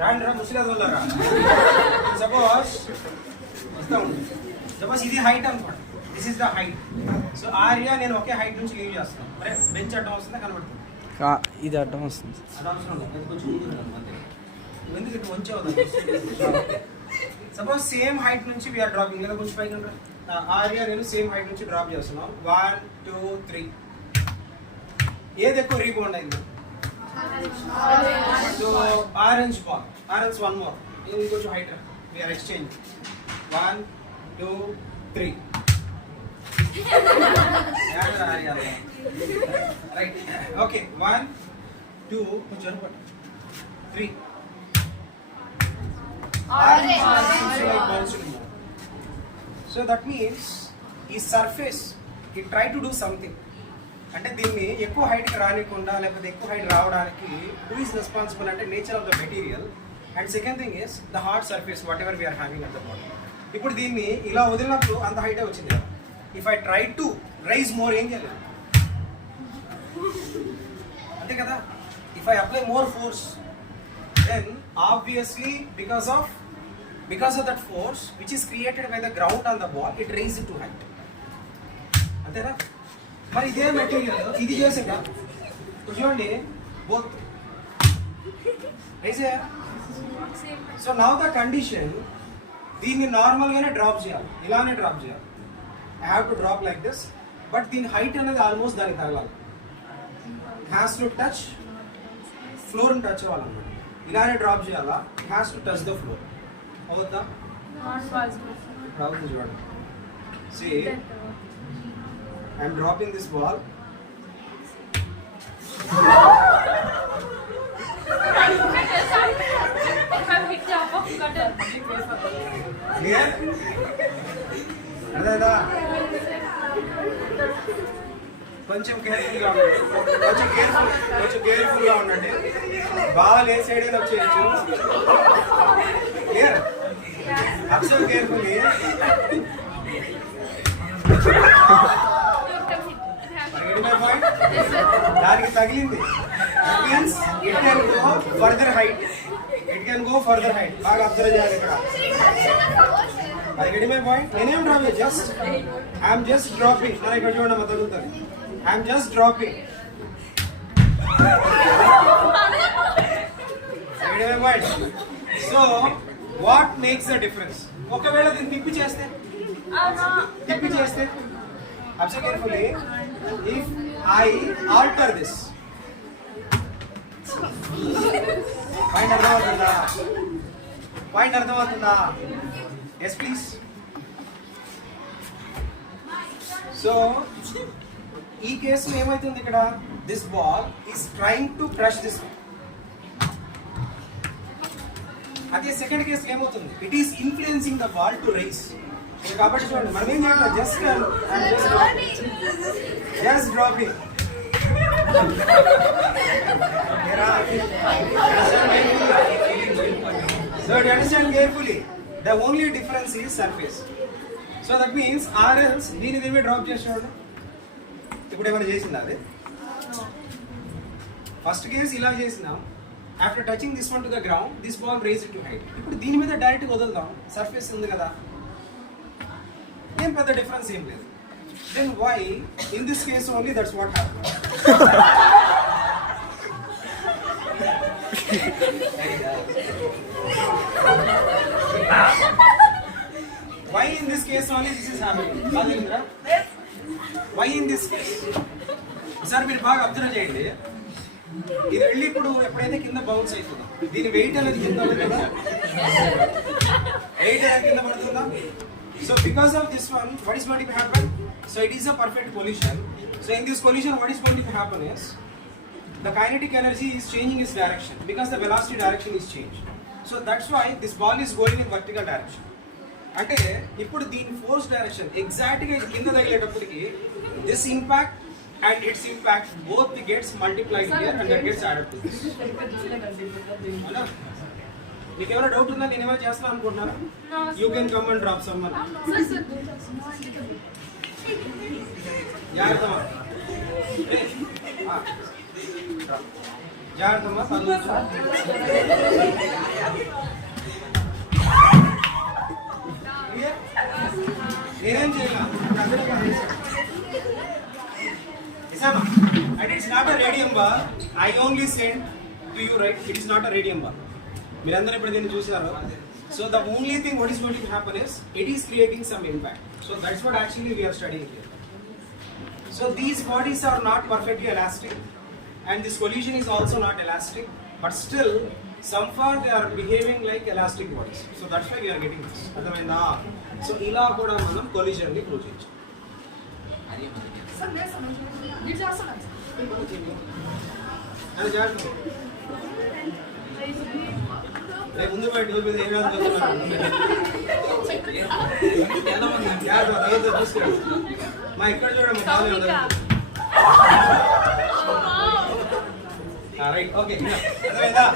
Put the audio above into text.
రాండి రా ముసిలా దొల్లరా. సపోజ్ ఇది హైట్ అనుకోండి. This is the height. So ఆ ఏరియా నేను ఒకే హైట్ నుంచి లీవ్ చేస్తాను. మరి బెంచ్ అడ్డం వస్తుందా కనబడుతుంది? ఇది అడ్డం వస్తుంది. అది అవసరం లేదు, అది కొంచెం ముందు అంతే. ఎందుకు ఇటు వంచే అవుతుంది. సపోజ్ సేమ్ హైట్ నుంచి వీఆర్ డ్రాపింగ్, లేదా కొంచెం పైకి ఆ ఏరియా నేను సేమ్ హైట్ నుంచి డ్రాప్ చేస్తున్నాం. 1 2 3. ఏది ఎక్కువ రీబౌండ్ అయింది? So orange ball. Orange one more. ఇది కొంచెం height. We are exchange. 1 2 3. Right. Okay 1 2 కొంచెం 3. So that means ఈ సర్ఫేస్ ఈ ట్రై టు డూ సంథింగ్. అంటే దీన్ని ఎక్కువ హైట్కి రానికుండా లేకపోతే ఎక్కువ హైట్ రావడానికి హూ ఈస్ రెస్పాన్సిబుల్ అంటే nature of the material. And second thing is the hard surface whatever we are having at the bottom. ఇప్పుడు దీన్ని ఇలా వదిలినప్పుడు అంత హైటే వచ్చింది కదా. If I try to raise more ఏం చేయలేదు అంతే కదా. If I apply more force then obviously because of that force which is created by the ground on the ball, it raises it to height. అంతేనా? మరి ఇదే మెటీరియల్ ఇది చేసేదా చూడండి బోత్ రైజ్ అయ్యారా? సో నౌ ద కండిషన్, దీన్ని నార్మల్గానే drop చేయాలి, ఇలానే డ్రాప్ చేయాలి. I have to drop like this. But దీని హైట్ అనేది ఆల్మోస్ట్ దానికి తగలాలి. హ్యాస్ టు టచ్ ఫ్లోర్ని టచ్ అవ్వాలన్నమాట. ఇలానే డ్రాప్ చేయాలా? Has to touch the floor. అవుద్దా? అవుతుంది చూడండి. See I'm dropping this ball. అదేదా? కొంచెం కేర్ఫుల్గా ఉండండి, కొంచెం కేర్ఫుల్గా ఉండండి. బాల్ ఏ సైడ్ అయినా వచ్చేయచ్చు. క్లియర్? Observe carefully. దానికి తగిలింది. Means it can go further height. It can go further height. బాగా అబ్జర్వ్ చేయాలి ఇక్కడ. అది గెట్ మై పాయింట్. నేనేం drop just I'm just dropping. మరి ఇక్కడ చూడండి మా తగులుతుంది. I'm just dropping. So what makes the difference? ఒకవేళ దీన్ని తిప్పి చేస్తే observe carefully. If I alter this, point అర్థమవుతుందా? Yes please. సో ఈ కేసులో ఏమైతుంది ఇక్కడ? This ball is trying to crush this. అదే సెకండ్ కేసులో ఏమవుతుంది? It is influencing the ball to rice. కాబట్టి చూడండి మనం ఏం చేయాలి? Just dropping. So you understand carefully. The only difference is surface. So that means RLs దీని దీని డ్రాప్ చేసాడు. ఇప్పుడు ఏమైనా చేసిందా? అదే ఫస్ట్ కేసు ఇలా చేసినాం. After touching this one to the ground, this ball raise it to height. ఇప్పుడు దీని మీద డైరెక్ట్ వదులుదాం, సర్ఫేస్ ఉంది కదా, ఏం పెద్ద డిఫరెన్స్ ఏం లేదు. Then why in this case only that's what happen. Why in this case only this is happening? Madhindra? Why in this case? Sir మీరు బాగా అబ్జర్వ్ చేయండి. ఇది వెళ్ళి ఇప్పుడు ఎప్పుడైతే కింద బౌన్స్ అవుతుందో దీని వెయిట్ అనేది కింద కదా, వెయిట్ అనేది కింద పడుతుందా? So because of this one what is going to happen? So it is a perfect collision. So in this collision what is going to happen is the kinetic energy is changing its direction because the velocity direction is changed. So that's why this ball is going in vertical direction. అంటే ఇప్పుడు దీని force direction ఎగ్జాక్ట్గా ఇది కింద తగిలేటప్పటికి this impact and its impact both gets multiplied here and that gets added to this. అవునా? మీకు ఏమైనా డౌట్ ఉందా? నేను ఏమైనా చేస్తాను అనుకుంటున్నారా? You can come and drop someone. జాగ్రత్తమా, జాగ్రత్తమా. it's not a radium bar. I only sent to you, right? It is not a radium bar. మీరందరూ ఇప్పుడు దీన్ని చూసారు. So the only thing what is going to happen is it is creating some impact. So that's what actually we are studying here. So these bodies are not perfectly elastic, and this collision is also not elastic, but still somehow they are behaving like elastic bodies. So that's why we are getting this. అర్థమైందా? So ఇలా కూడా మనం collision ని ప్రూవ్ చేయొచ్చు. అది జాగ్రత్త. రేపు ముందు బయట డోర్ మీద ఏం చూసుకోండి. మా ఇక్కడ చూడమ్మా బాగాలేదు. రైట్ ఓకే అర్థమైందా?